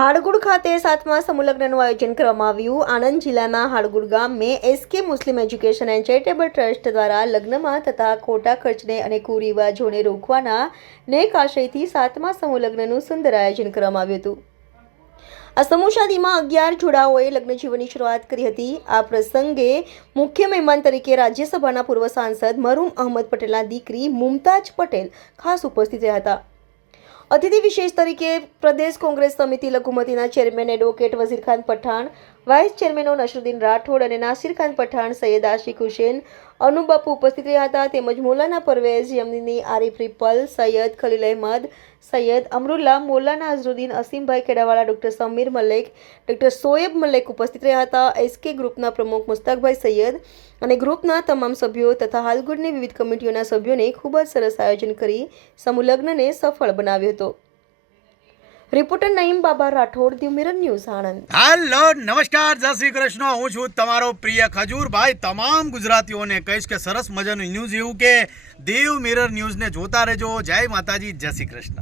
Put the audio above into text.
હાડગુડ ખાતે સાતમા સમૂહલગ્નનું આયોજન કરવામાં આવ્યું. આણંદ જિલ્લાના હાડગુડ ગામે SK Muslim education and charitable trust દ્વારા લગ્નમાં થતા ખોટા ખર્ચને અને કુરિવાજોને રોકવાના નેક આશયથી સાતમા સમૂહલગ્નનું સુંદર આયોજન કરવામાં આવ્યું હતું. આ સમૂહ શાદીમાં અગિયાર જોડાઓએ લગ્ન જીવનની શરૂઆત કરી હતી. આ પ્રસંગે મુખ્ય મહેમાન તરીકે રાજ્યસભાના પૂર્વ સાંસદ મરૂમ અહમદ પટેલના દીકરી મુમતાજ પટેલ ખાસ ઉપસ્થિત રહ્યા હતા. અતિથિ વિશેષ તરીકે પ્રદેશ કોંગ્રેસ સમિતિ લઘુમતીના chairman advocate Wazirkhan Pathan vice ચેરમેનો Nasruddin Rathod અને નાસિરખાન પઠાણ, સૈયદ આશિક હુસેન અનુબાપુ ઉપસ્થિત રહ્યા હતા. તેમજ મૌલાના પરવેઝ, યમની આરિફ રિપલ, સૈયદ ખલીલ અહેમદ, સૈયદ અમરુલ્લા, મૌલાના અઝરુદ્દીન, અસીમભાઈ ખેડાવાળા ડૉક્ટર સમીર મલેક, ડૉક્ટર સોએબ મલેક ઉપસ્થિત રહ્યા હતા. એસકે ગ્રુપના પ્રમુખ મુસ્તાકભાઈ સૈયદ અને ગ્રુપના તમામ સભ્યો તથા હાલગુડની વિવિધ કમિટીઓના સભ્યોને ખૂબ જ સરસ આયોજન કરી સમૂહ લગ્નને સફળ બનાવ્યો હતો. Reporter Naeem Baba Rathod, the mirror news Anand. Hello, નમસ્કાર, જય શ્રી કૃષ્ણ. હું છું તમારો પ્રિય ખજૂરભાઈ તમામ ગુજરાતીઓને કહીશ કે સરસ મજાનું ન્યૂઝ એવું કે દેવ મિરર ન્યૂઝને જોતા રહેજો. જય માતાજી, જય શ્રી કૃષ્ણ.